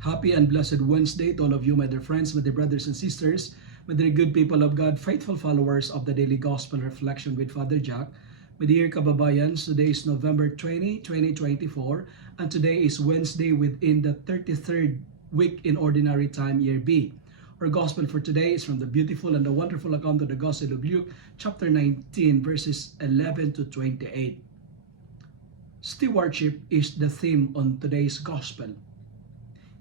Happy and blessed Wednesday to all of you, my dear friends, my dear brothers and sisters, my dear good people of God, faithful followers of the Daily Gospel Reflection with Father Jack. My dear kababayans, today is November 20, 2024, and today is Wednesday within the 33rd week in Ordinary Time, Year B. Our Gospel for today is from the beautiful and the wonderful account of the Gospel of Luke, chapter 19, verses 11 to 28. Stewardship is the theme on today's Gospel.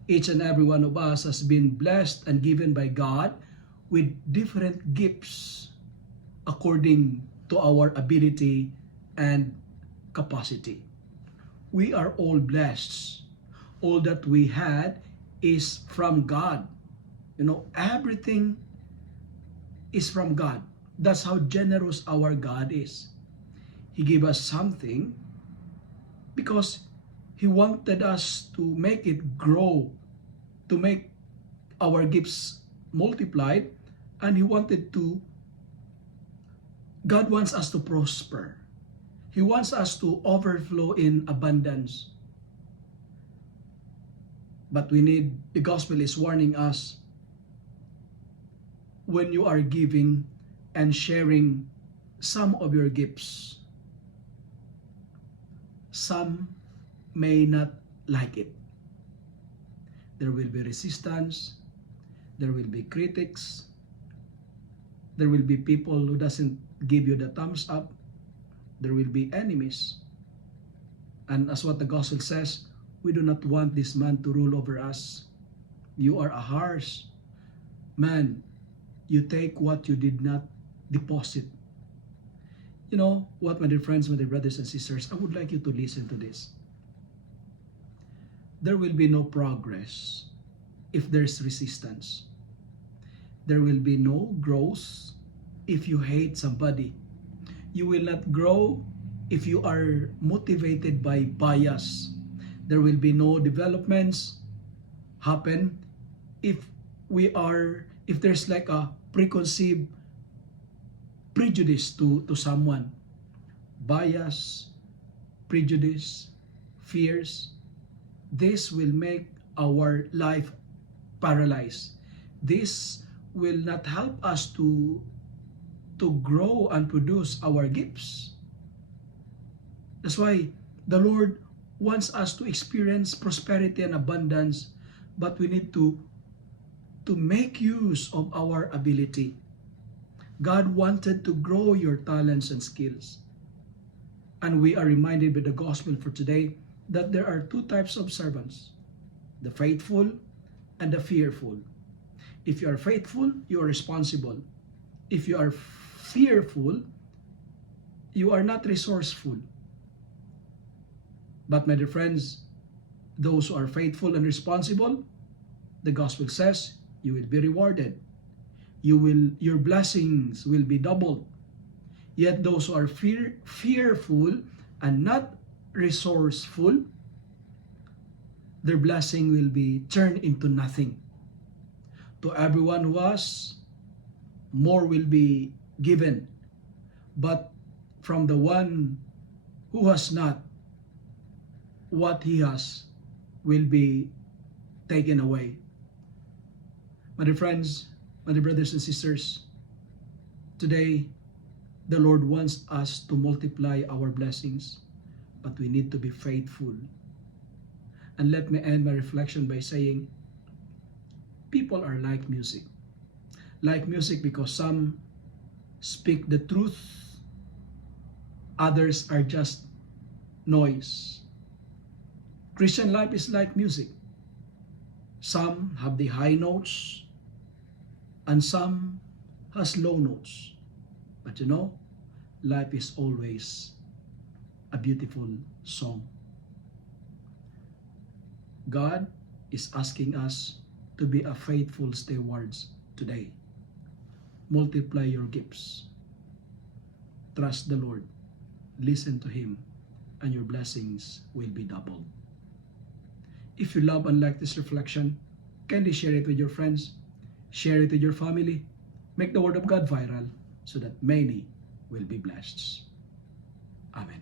Each and every one of us has been blessed and given by God with different gifts according to our ability and capacity. We are all blessed. All that we had is from God. Everything is from God. That's how generous our God is. He gave us something because He wanted us to make it grow, to make our gifts multiplied, and God wants us to prosper. He wants us to overflow in abundance. But the gospel is warning us, when you are giving and sharing some of your gifts, some may not like it. There will be resistance, there will be critics, there will be people who doesn't give you the thumbs up, there will be enemies. And as what the gospel says, we do not want this man to rule over us. You are a harsh man. You take what you did not deposit. You know what, my dear friends, my dear brothers and sisters, I would like you to listen to this. There will be no progress if there's resistance. There will be no growth if you hate somebody. You will not grow if you are motivated by bias. There will be no developments happen if there's like a preconceived prejudice to someone. Bias, prejudice, fears. This will make our life paralyzed. This will not help us to grow and produce our gifts. That's why the Lord wants us to experience prosperity and abundance, but we need to make use of our ability. God wanted to grow your talents and skills. And we are reminded by the gospel for today that there are two types of servants, the faithful and the fearful. If you are faithful, you are responsible. If you are fearful, you are not resourceful. But my dear friends, those who are faithful and responsible, the gospel says, you will be rewarded. Your blessings will be doubled. Yet those who are fearful and not resourceful, their blessing will be turned into nothing. To everyone who has, more will be given. But from the one who has not, what he has will be taken away. My dear friends, my dear brothers and sisters, today the Lord wants us to multiply our blessings, but we need to be faithful. And let me end my reflection by saying, people are like music. Like music because some speak the truth, others are just noise. Christian life is like music. Some have the high notes and some has low notes. But life is always a beautiful song. God is asking us to be a faithful stewards today. Multiply your gifts. Trust the Lord. Listen to Him, and your blessings will be doubled. If you love and like this reflection, kindly share it with your friends. Share it with your family. Make the Word of God viral so that many will be blessed. Amen.